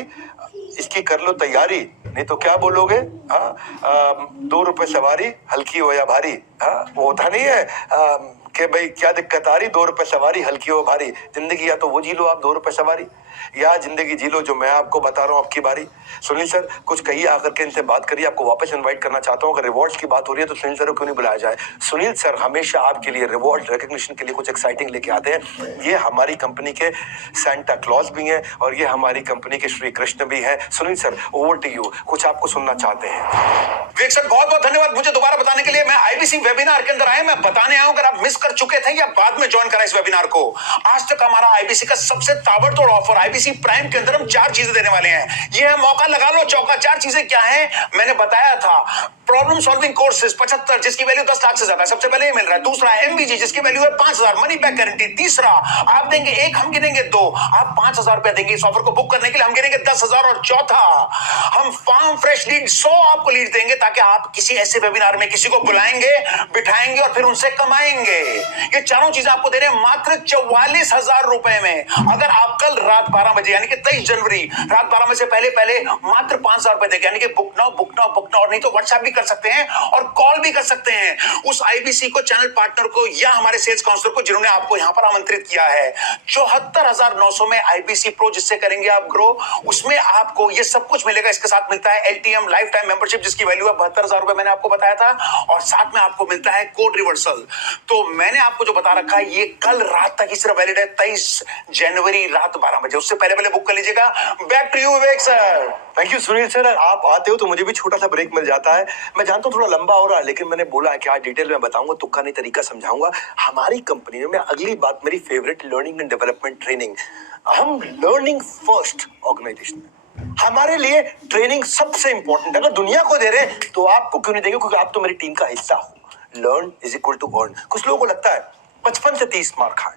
इसकी कर लो तैयारी। नहीं तो क्या बोलोगे? हाँ, 2 रुपए सवारी हल्की हो या भारी। हाँ, वो होता नहीं है कि भाई क्या दिक्कत आ रही, 2 रुपए सवारी हल्की हो भारी। जिंदगी या तो वो जी लो आप 2 रुपए सवारी, या जिंदगी जी लो जो मैं आपको बता रहा हूँ आपकी बारी। सुनील सर कुछ कहिए, आकर के इनसे बात करिए, आपको वापस इनवाइट करना चाहता हूँ। अगर रिवॉर्ड्स की बात हो रही है तो सुनील सर को क्यों नहीं बुलाया जाए? सुनील सर हमेशा आपके लिए रिवॉर्ड रिकग्निशन के लिए कुछ एक्साइटिंग लेके आते हैं। ये हमारी कंपनी के सैंटा क्लॉज भी हैं और ये हमारी कंपनी के श्री कृष्ण भी हैं। Sunil sir over to you, कुछ आपको सुनना चाहते हैं। विवेक सर बहुत बहुत धन्यवाद मुझे दोबारा बताने के लिए। मैं आईबीसी वेबिनार के अंदर आया, मैं बताने आया हूं, अगर आप मिस कर चुके थे या बाद में ज्वाइन करा इस वेबिनार को, आज तक हमारा आईबीसी का सबसे ताबड़तोड़ ऑफर, आईबीसी प्राइम के अंदर हम 4 चीजें देने वाले हैं। ये है मौका लगा लो चौका। 4 चीजें क्या है मैंने बताया था। प्रॉब्लम सॉल्विंग कोर्सेज 75 जिसकी वैल्यू 10 लाख से ज्यादा, सबसे पहले ये मिल रहा है। दूसरा एमबीजी जिसकी वैल्यू है 5000, मनी बैक गारंटी। तीसरा आप देंगे 1, हम गिनेंगे 2, आप 5000 रुपए देंगे इस ऑफर को बुक करने के लिए, हम गिनेंगे 10,000। और चौथा हम फार्म फ्रेश लीड 100 आपको लीड देंगे ताकि आप किसी ऐसे वेबिनार में किसी को बुलाएंगे, बिठाएंगे और फिर उनसे कमाएंगे। ये चारों चीजें आपको दे रहे हैं मात्र 44,000 रुपए में। अगर आप कल रात 12 बजे यानी कि 23 जनवरी रात 12 बजे से पहले पहले मात्र 5,000 रुपए देंगे, यानी कि book now book now book now, और नहीं तो व्हाट्सएप भी कर सकते हैं और कॉल भी कर सकते हैं उस आईबीसी को, चैनल पार्टनर को या हमारे सेल्स काउंसलर को जिन्होंने आपको यहां पर आमंत्रित किया है। 74,900 में आईबीसी प्रो जिससे करेंगे आप ग्रो, उसमें आपको ये सब कुछ मिलेगा। इसके साथ मिलता है एलटीएम लाइफ टाइम मेंबरशिप जिसकी वैल्यू है 72,000 रुपए, मैंने आपको बताया था, और साथ में आपको मिलता है कोड रिवर्सल। तो मैंने आपको जो बता रखा है ये कल रात तक ही सिर्फ वैलिड है, 23 जनवरी रात 12 बजे, उससे पहले पहले बुक कर लीजिएगा। Back to you Vivek sir. Thank you Sunil sir, आप आते हो तो मुझे भी छोटा सा ब्रेक मिल जाता है। मैं जानता हूँ थोड़ा लंबा हो रहा है, लेकिन मैंने बोला है कि आज डिटेल में बताऊंगा, तुक्का नहीं तरीका समझाऊंगा। हमारी कंपनी में मैं अगली बात मेरी favourite learning and development training, हम लर्निंग फर्स्ट ऑर्गेनाइजेशन है। हमारे लिए ट्रेनिंग सबसे इंपॉर्टेंट है। अगर दुनिया को दे रहे हैं तो आपको क्यों नहीं देंगे, क्योंकि आप तो मेरी टीम का हिस्सा हो। Learn is equal to earn. कुछ लोगों को लगता है 55 से 30 मार्क खाए,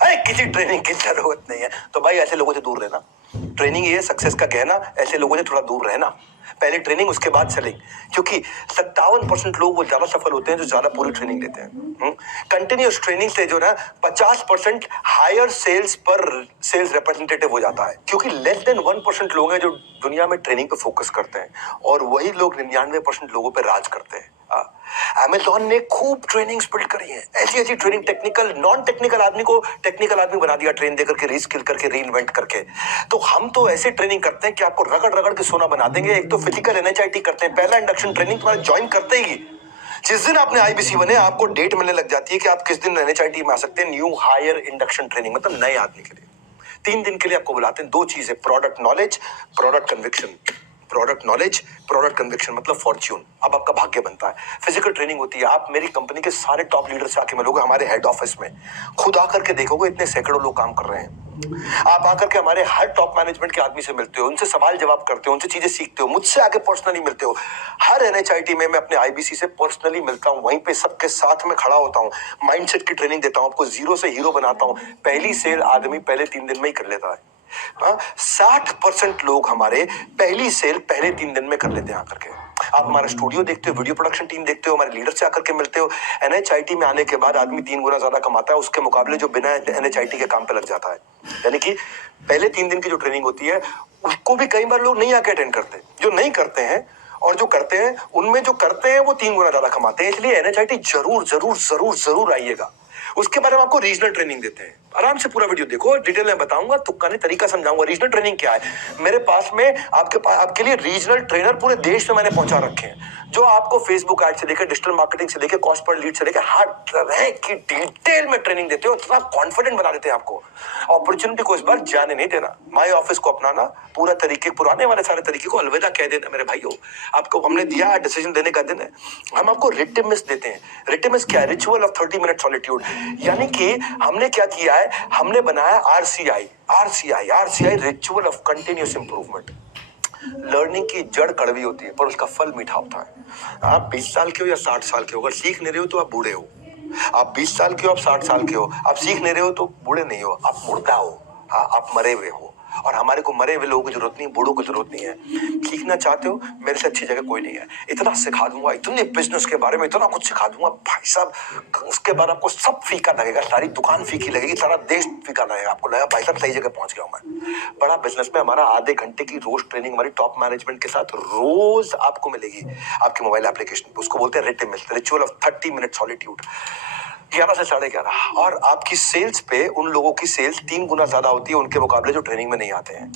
अरे किसी ट्रेनिंग की जरूरत नहीं है। तो भाई ऐसे लोगों से दूर रहना। ट्रेनिंग ये सक्सेस का कहना, ऐसे लोगों से थोड़ा दूर रहना। पहले ट्रेनिंग उसके बाद सेलिंग, क्योंकि 57% लोग वो ज्यादा सफल होते हैं जो ज्यादा पूरी ट्रेनिंग लेते हैं। कंटिन्यूस ट्रेनिंग से जो ना 50% हायर सेल्स पर सेल्स रिप्रेजेंटेटिव हो जाता है, क्योंकि लेस देन 1% लोग हैं जो दुनिया में ट्रेनिंग पे फोकस करते हैं और वही लोग 99% लोगों पे राज करते हैं। अमेज़न ने खूब ट्रेनिंग्स बिल्ड करी है, ऐसी ऐसी ट्रेनिंग, टेक्निकल नॉन टेक्निकल आदमी को टेक्निकल आदमी बना दिया, ट्रेन देकर के, रीस्किल करके, रीइन्वेंट करके। तो हम तो ऐसे ट्रेनिंग करते हैं कि आपको रगड़ रगड़ के सोना बना देंगे। एक तो फिजिकल एनएचआईटी करते हैं, पहला इंडक्शन ट्रेनिंग तुम्हारा ज्वाइन करते ही जिस दिन आपने आईबीसी बने आपको डेट मिलने लग जाती है कि आप किस दिन एनएचआईटी में आ सकते हैं। न्यू हायर इंडक्शन ट्रेनिंग, मतलब नए आदमी के लिए 3 दिन के लिए आपको बुलाते हैं। 2 चीजें, product knowledge, product conviction. Product knowledge, product conviction मतलब फॉर्च्यून, अब आपका भाग्य बनता है। फिजिकल ट्रेनिंग होती है, आप मेरी कंपनी के सारे टॉप लीडर से आके मिलोगे, हमारे हेड ऑफिस में खुद आकर के देखोगे, इतने सैकड़ों लोग काम कर रहे हैं। आप आकर के हमारे हर टॉप मैनेजमेंट के आदमी से मिलते हो, उनसे सवाल जवाब करते हो, उनसे चीजें सीखते हो, मुझसे आगे पर्सनली मिलते हो। हर एनएचआईटी में मैं अपने आईबीसी से पर्सनली मिलता हूं, वहीं पे सबके साथ में खड़ा होता हूं, माइंडसेट की ट्रेनिंग देता हूं, आपको जीरो से हीरो बनाता हूं। पहली सेल आदमी पहले 3 दिन में ही कर लेता है। 60% लोग हमारे पहली सेल पहले 3 दिन में कर लेते हैं आकर के। आप हमारा स्टूडियो देखते हो, वीडियो प्रोडक्शन टीम देखते हो, हमारे लीडर से आकर के मिलते हो। एनएचआईटी में आने के बाद आदमी 3 गुना ज्यादा कमाता है उसके मुकाबले जो बिना एनएचआईटी के काम पे लग जाता है। यानी कि पहले 3 दिन की जो ट्रेनिंग होती है उसको भी कई बार लोग नहीं आके अटेंड करते। जो नहीं करते हैं और जो करते हैं, उनमें जो करते हैं वो 3 गुना ज्यादा कमाते हैं। इसलिए एनएचआईटी जरूर जरूर जरूर जरूर आइएगा। उसके बाद हम आपको रीजनल ट्रेनिंग देते हैं। आराम से पूरा वीडियो देखो, डिटेल में बताऊंगा, तुक्का नहीं तरीका समझाऊंगा। रीजनल ट्रेनिंग क्या है, मेरे पास में आपके लिए रीजनल ट्रेनर पूरे देश में मैंने पहुंचा रखे हैं, जो आपको फेसबुक एड से लेकर डिजिटल मार्केटिंग से लेकर कॉस्ट पर लीड से लेकर हर तरह की डिटेल में ट्रेनिंग देते हो। इतना कॉन्फिडेंट बना देते हैं आपको। अपॉर्चुनिटी को इस बार जाने नहीं देना, माई ऑफिस को अपनाना, पूरा तरीके, पुराने वाले सारे तरीके को अलविदा कह देना मेरे भाइयों। आपको हमने दिया डिसीजन देने का दिन है, हम आपको रिटिमिस देते हैं। रिटिमिस क्या है? Ritual of 30 minute solitude. यानी कि हमने क्या किया है, हमने बनाया RCI ritual of continuous improvement. Learning की जड़ कड़वी होती है पर उसका फल मीठा होता है। आप 20 साल के हो या 60 साल के हो, अगर सीख नहीं रहे हो तो आप बूढ़े हो। आप 20 साल के हो, आप 60 साल के हो, आप सीख नहीं रहे हो तो बूढ़े नहीं हो, आप मुर्दा हो। हाँ, आप मरे हुए हो। और हमारे को मरे हुए लोगों की जरूरत नहीं, बूढ़ों की जरूरत नहीं है। सीखना चाहते हो, मेरे से अच्छी जगह कोई नहीं है। इतना सिखा दूंगा, इतने बिजनेस के बारे में इतना कुछ सिखा दूंगा भाई साहब, उसके बाद आपको सब फीका लगेगा, सारी दुकान फीकी लगेगी, सारा देश फीका लगेगा, आपको लगेगा भाई साहब सही जगह पहुंच गया हूं मैं। बड़ा बिजनेस में हमारा आधे घंटे की रोज ट्रेनिंग हमारी टॉप मैनेजमेंट के साथ रोज आपको मिलेगी आपके मोबाइल एप्लीकेशन पे। उसको बोलते हैं रिचुअल ऑफ 30 मिनट सॉलिट्यूड, 11 से 11:30। और आपकी सेल्स पे उन लोगों की सेल्स 3 गुना ज्यादा होती है उनके मुकाबले जो ट्रेनिंग में नहीं आते हैं।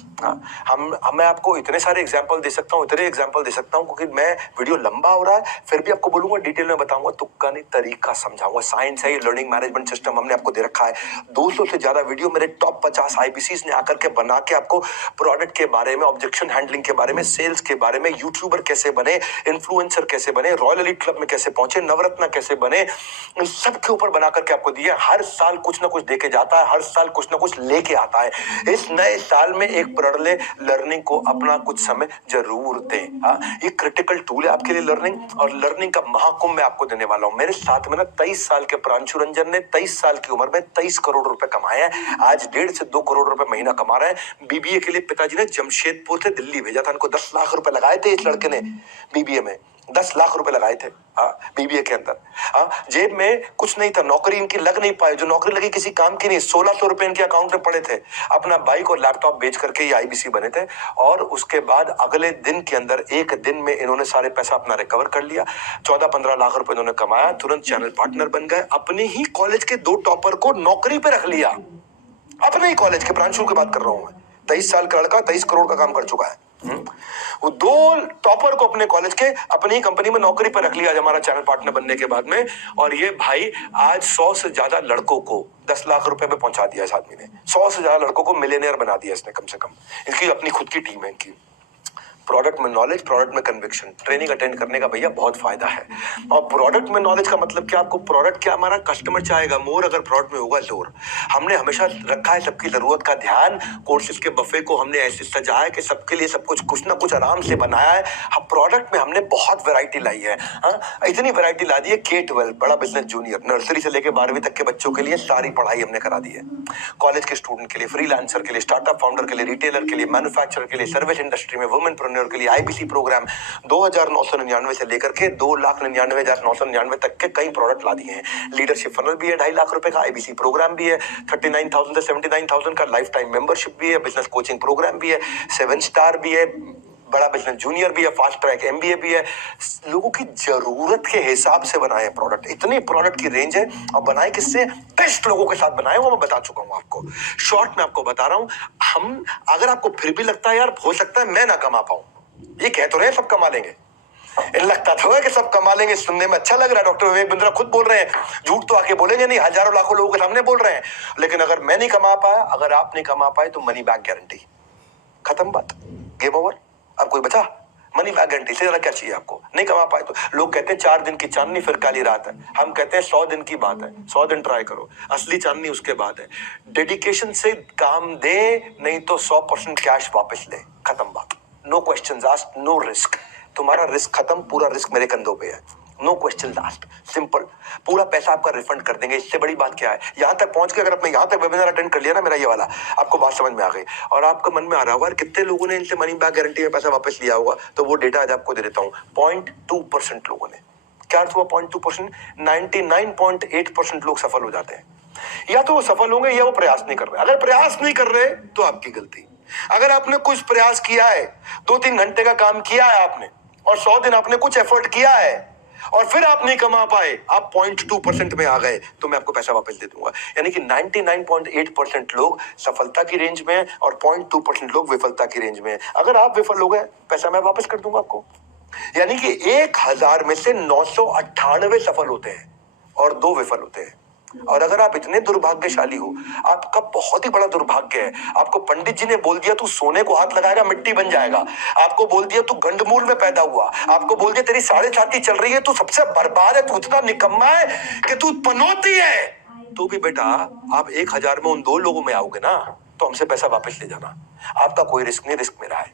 मैं आपको इतने सारे एग्जांपल दे सकता हूँ, इतने एग्जांपल दे सकता हूँ, क्योंकि मैं वीडियो लंबा हो रहा है, फिर भी आपको बोलूंगा डिटेल में बताऊंगा, तुक्का नहीं तरीका समझाऊंगा। साइंस है ये, लर्निंग मैनेजमेंट सिस्टम हमने आपको दे रखा है। 200 से ज्यादा वीडियो मेरे टॉप 50 IBCs ने आकर के बना के आपको प्रोडक्ट के बारे में, ऑब्जेक्शन हैंडलिंग के बारे में, सेल्स के बारे में, यूट्यूबर कैसे बने, इन्फ्लुएंसर कैसे बने, रॉयल एलीट क्लब में कैसे पहुंचे, नवरत्ना कैसे बने, इन सब के ऊपर बना करके आपको दिया। हर साल कुछ ना कुछ देके जाता है, हर साल कुछ ना कुछ लेके आता है। इस नए साल में एक प्रणले लर्निंग को अपना कुछ समय जरूर दें। ये क्रिटिकल टूल है आपके लिए लर्निंग, और लर्निंग का महाकुंभ मैं आपको देने वाला हूं। मेरे साथ में ना 23 साल के प्रांशु रंजन ने 23 साल की उम्र में 23 करोड़ रुपए कमाए हैं। आज 1.5 से 2 करोड़ रुपए महीना कमा रहे हैं। बीबीए के लिए पिताजी ने जमशेदपुर से दिल्ली भेजा था, इनको 10 लाख रुपए लगाए थे इस लड़के ने बीबीए में, 10 लाख रुपए लगाए थे बीबीए के अंदर। जेब में कुछ नहीं था, नौकरी इनकी लग नहीं पाई, जो नौकरी लगी किसी काम की नहीं। 1600 रुपए इनके अकाउंट में पड़े थे, अपना बाइक और लैपटॉप बेच करके ये IBC बने थे। और उसके बाद अगले दिन के अंदर, एक दिन में इन्होंने सारे पैसा अपना रिकवर कर लिया। 14-15 लाख रुपए इन्होंने कमाया, तुरंत चैनल पार्टनर बन गए, अपने ही कॉलेज के 2 टॉपर को नौकरी पे रख लिया। अपने ही कॉलेज के, प्रांशु की बात कर रहा हूं मैं। 23 साल का लड़का 23 करोड़ का काम कर चुका है। वो 2 टॉपर को अपने कॉलेज के अपनी ही कंपनी में नौकरी पर रख लिया आज हमारा चैनल पार्टनर बनने के बाद में। और ये भाई आज 100 से ज्यादा लड़कों को 10 लाख रुपए में पहुंचा दिया इस आदमी ने। 100 से ज्यादा लड़कों को मिलियनेयर बना दिया इसने कम से कम। इसकी अपनी खुद की टीम है इनकी। प्रोडक्ट में नॉलेज, प्रोडक्ट में कन्विक्शन, ट्रेनिंग अटेंड करने का भैया बहुत फायदा है। और प्रोडक्ट में नॉलेज का मतलब क्या, आपको प्रोडक्ट क्या, हमारा कस्टमर चाहेगा मोर, अगर प्रोडक्ट में होगा जोर। हमने हमेशा रखा है सबकी जरूरत का ध्यान। कोर्सेज के बफे को हमने ऐसे सजाया कि सबके लिए सब कुछ ना कुछ आराम से बनाया है। हम प्रोडक्ट में हमने बहुत वैरायटी लाई है। इतनी वैरायटी ला दी है, K-12 बड़ा बिजनेस जूनियर, नर्सरी से लेकर 12वीं तक के बच्चों के लिए सारी पढ़ाई हमने करा दी है। कॉलेज के स्टूडेंट के लिए, फ्रीलांसर के लिए, स्टार्टअप फाउंडर के लिए, रिटेलर के लिए, मैन्युफैक्चरर के लिए, सर्विस इंडस्ट्री में, वुमेन के लिए IBC प्रोग्राम 2,999 से लेकर के 2,99,999 तक के कई प्रोडक्ट ला दिए हैं। लीडरशिप फनल भी है 2.5 लाख रुपए का, IBC प्रोग्राम भी है 39,000 से 79,000 का, लाइफ टाइम मेंबरशिप भी है, बिजनेस कोचिंग प्रोग्राम भी है, 7 स्टार भी है, बड़ा बिजनेस जूनियर भी है, फास्ट ट्रैक MBA भी है। लोगों की जरूरत के हिसाब से बनाए प्रोडक्ट, इतनी प्रोडक्ट की रेंज है। और बनाए किससे, बेस्ट लोगों के साथ बनाए, वो मैं बता चुका हूं आपको। शॉर्ट में आपको बता रहा हूं। हम, अगर आपको फिर भी लगता है यार हो सकता है मैं ना कमा पाऊं, ये कह तो रहे हैं सब कमा लेंगे, लगता था कि सब कमा लेंगे, सुनने में अच्छा लग रहा है, डॉक्टर विवेक बिंद्रा खुद बोल रहे हैं, झूठ तो आके बोलेंगे नहीं, हजारों लाखों लोगों के सामने बोल रहे हैं। लेकिन अगर मैं नहीं कमा पाया, अगर आप नहीं कमा पाए, तो मनी बैक गारंटी, खत्म बात, गेम ओवर। अब कोई बचा, मनी बैक गारंटी से ज्यादा क्या चाहिए आपको। नहीं कमा पाए तो लोग कहते हैं 4 दिन की चांदनी फिर काली रात है, हम कहते हैं 100 दिन की बात है, 100 दिन ट्राई करो, असली चांदनी उसके बाद है। डेडिकेशन से काम दे, नहीं तो 100% कैश वापस ले, खत्म बात। No question asked, no risk, तुम्हारा रिस्क खत्म, पूरा रिस्क मेरे कंधों पे है। नो क्वेश्चन आस्क्ड, सिंपल, पूरा पैसा आपका रिफंड कर देंगे। इससे बड़ी बात क्या है। यहां तक पहुंच के अगर आपने यहां तक वेबिनार अटेंड कर लिया ना मेरा ये वाला, आपको बात समझ में आ गई और आपके मन में आ रहा होगा कितने लोगों ने इनसे मनी बैक गारंटी में पैसा वापस लिया होगा, तो वो डेटा आज आपको दे देता हूं। 0.2% लोगों ने। क्या अर्थ हुआ 0.2%? 99.8% लोग सफल हो जाते हैं। या तो वो सफल होंगे या वो प्रयास नहीं कर रहे। अगर प्रयास नहीं कर रहे तो आपकी गलती। अगर आपने कुछ प्रयास किया है, 2-3 घंटे का काम किया है आपने, और 100 दिन आपने कुछ एफर्ट किया है, और फिर आप नहीं कमा पाए, आप 0.2% में आ गए, तो मैं आपको पैसा वापस दे दूंगा। यानी कि 99.8% लोग सफलता की रेंज में हैं और 0.2% लोग विफलता की रेंज में हैं। अगर आप विफल हो गए, पैसा मैं वापस कर दूंगा आपको। यानी कि 1000 में से 998 सफल होते हैं और 2 विफल होते हैं। और अगर आप इतने दुर्भाग्यशाली हो, आपका बहुत ही बड़ा दुर्भाग्य है, आपको पंडित जी ने बोल दिया तू सोने को हाथ लगाएगा मिट्टी बन जाएगा, आपको बोल दिया तू गंडमूल में पैदा हुआ, आपको बोल दिया तेरी 6.5 चल रही है, तू सबसे बर्बाद है, तू इतना निकम्मा है कि तू पनौती है, तो भी बेटा आप 1000 में उन 2 लोगों में आओगे ना, तो हमसे पैसा वापस ले जाना। आपका कोई रिस्क नहीं, रिस्क मेरा है।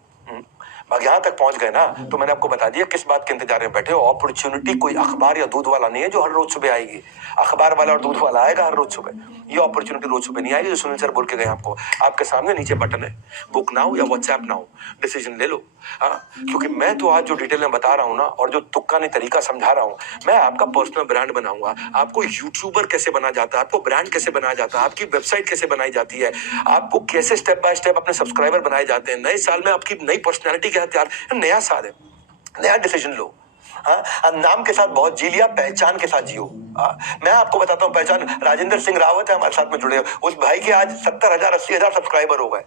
अब यहाँ तक पहुंच गए ना, तो मैंने आपको बता दिया किस बात के इंतजार में बैठे हो। अपॉर्चुनिटी कोई अखबार या दूध वाला नहीं है जो हर रोज सुबह आएगी। अखबार वाला और दूध वाला आएगा हर रोज सुबह, ये अपॉर्चुनिटी रोज सुबह नहीं आएगी जो सुनील सर बोल के गए आपको। आपके सामने नीचे बटन है, बुक नाउ या व्हाट्सएप नाउ, डिसीजन ले लो। हाँ, क्योंकि मैं तो आज जो डिटेल में बता रहा हूँ ना, और जो तुक्का नहीं तरीका समझा रहा हूँ, मैं आपका पर्सनल ब्रांड बनाऊंगा। आपको यूट्यूबर कैसे बना जाता है, आपको ब्रांड कैसे बनाया जाता है, आपकी वेबसाइट कैसे बनाई जाती है, आपको कैसे स्टेप बाय स्टेप अपने सब्सक्राइबर बनाए जाते हैं। नए साल में आपकी नई पर्सनैलिटी क्या तैयार, नया साल है, नया डिसीजन लो। हाँ, नाम के साथ बहुत जी लिया, पहचान के साथ जियो। मैं आपको बताता हूँ पहचान। राजेंद्र सिंह रावत है हमारे साथ में जुड़े हुए, उस भाई के आज 70,000 80,000 सब्सक्राइबर हो गए।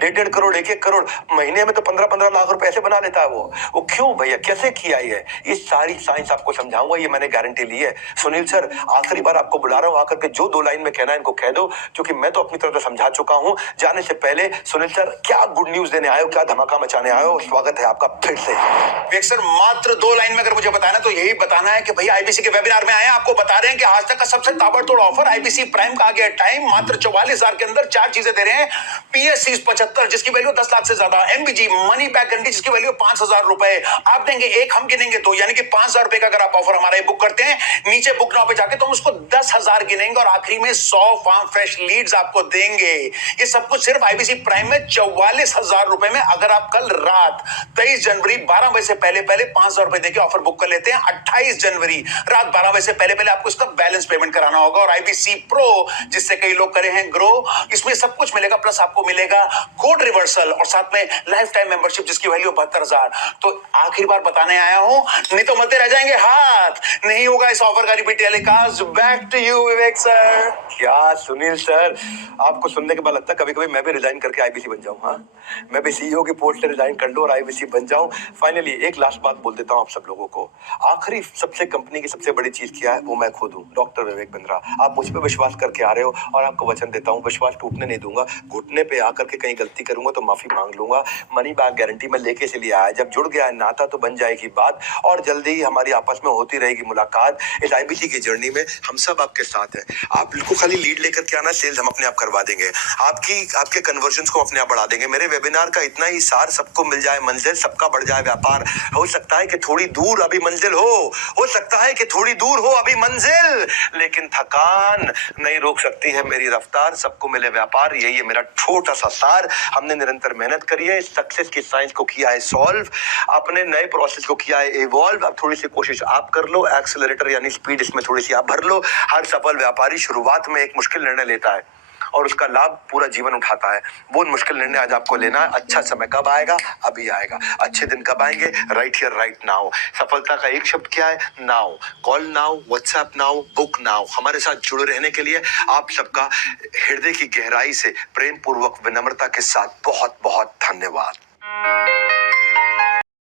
1.5 करोड़ 1 करोड़ महीने में तो 15-15 लाख रुपए ऐसे बना लेता है वो क्यों भैया, कैसे किया ये सारी साइंस आपको समझाऊंगा, ये मैंने गारंटी ली है। सुनील सर आखिरी बार आपको बुला रहा हूँ, आकर के जो 2 लाइन में कहना है इनको कह दो, क्योंकि मैं तो अपनी तरफ से समझा चुका हूँ। जाने से पहले सुनील सर क्या गुड न्यूज देने आए हो, क्या धमाका मचाने आए हो, स्वागत है आपका फिर से। विवेक सर मात्र 2 लाइन में अगर मुझे बताना तो यही बताना है कि भैया आईबीसी के वेबिनार में आए हैं, आपको बता रहे हैं कि आज तक का सबसे ताबड़तोड़ ऑफर आईबीसी प्राइम का आ गया टाइम। मात्र 44,000 के अंदर 4 चीजें दे रहे हैं। पीएससी 75 जिसकी वैल्यू 10 लाख से ज्यादा, एमबीजी मनी बैक गारंटी जिसकी वैल्यू 5,000 रुपए आप देंगे, एक हम गिनेंगे 2, यानी कि 5,000 रुपए का अगर आप ऑफर हमारा बुक करते हैं, नीचे बुक नाउ पे जाके तो हम उसको 10,000 गिनेंगे और आखिरी में 100 फार्म फ्रेश लीड्स आपको देंगे। ये सब कुछ सिर्फ आईबीसी प्राइम में 44,000 रुपए में। अगर आप कल रात 23 जनवरी 12 बजे से पहले 5,000 रुपए देके ऑफर बुक कर लेते हैं, 28 जनवरी रात 12 बजे से पहले आपको इसका बैलेंस पेमेंट कराना होगा। और आईबीसी प्रो जिससे कई लोग करे हैं ग्रो, इसमें सब कुछ मिलेगा, प्लस आपको मिलेगा कोड रिवर्सल और साथ में लाइफ टाइम मेंबरशिप जिसकी वैल्यू 72,000। तो आखिरी बार बताने आया हूं, नहीं तो मलते रह जाएंगे हाथ, नहीं होगा इस ऑफर का repeat telecast. Back to you Vivek sir. क्या सुनील सर, आपको सुनने के बाद लगता है कभी कभी मैं भी रिजाइन करके आईबीसी बन जाऊं। हाँ, मैं भी सीईओ की पोस्ट से रिजाइन कर लूं और आईबीसी बन जाऊं। फाइनली एक लास्ट बात बोल देता हूं आप सब लोगों को। आखिरी सबसे कंपनी की सबसे बड़ी चीज क्या है, वो मैं खुद हूं, डॉक्टर विवेक बिंद्रा। आप मुझ पे विश्वास करके आ रहे हो और आपको वचन देता हूं विश्वास टूटने नहीं दूंगा। घुटने पे आकर के कहीं गलती करूंगा तो माफी मांग लूंगा। मनी बैक गारंटी में लेके से लिया है, जब जुड़ गया है नाता तो बन जाएगी बात, और जल्दी ही हमारी आपस में होती रहेगी मुलाकात। इस आईबीसी की जर्नी में हम सब आपके साथ हैं। आप बिल्कुल खाली लीड लेकर के आना, सेल्स हम अपने आप करवा देंगे, आपके कन्वर्जन्स को अपने आप बढ़ा देंगे। मेरे वेबिनार का इतना ही सार, सबको मिल जाए मंजिल, सबका बढ़ जाए व्यापार। हो सकता है कि थोड़ी दूर अभी मंजिल हो सकता है कि थोड़ी दूर हो अभी मंजिल, लेकिन थकान नहीं रोक सकती है मेरी रफ्तार। सबको मिले व्यापार, यही है मेरा छोटा सा सार। हमने निरंतर मेहनत करी है, सक्सेस की साइंस को किया है सॉल्व, अपने नए प्रोसेस को किया है इवॉल्व। अब थोड़ी सी कोशिश आप कर लो, एक्सेलरेटर यानी स्पीड इसमें थोड़ी सी आप भर लो। हर सफल व्यापारी शुरुआत में एक मुश्किल निर्णय लेता है और उसका लाभ पूरा जीवन उठाता है। वो मुश्किल निर्णय आज आपको लेना है। अच्छा समय कब आएगा, अभी आएगा। अच्छे दिन कब आएंगे, राइट हियर राइट नाउ। सफलता का एक शब्द क्या है, now. Call now, WhatsApp now, book now. हमारे साथ जुड़े रहने के लिए आप सबका हृदय की गहराई से प्रेम पूर्वक विनम्रता के साथ बहुत बहुत धन्यवाद।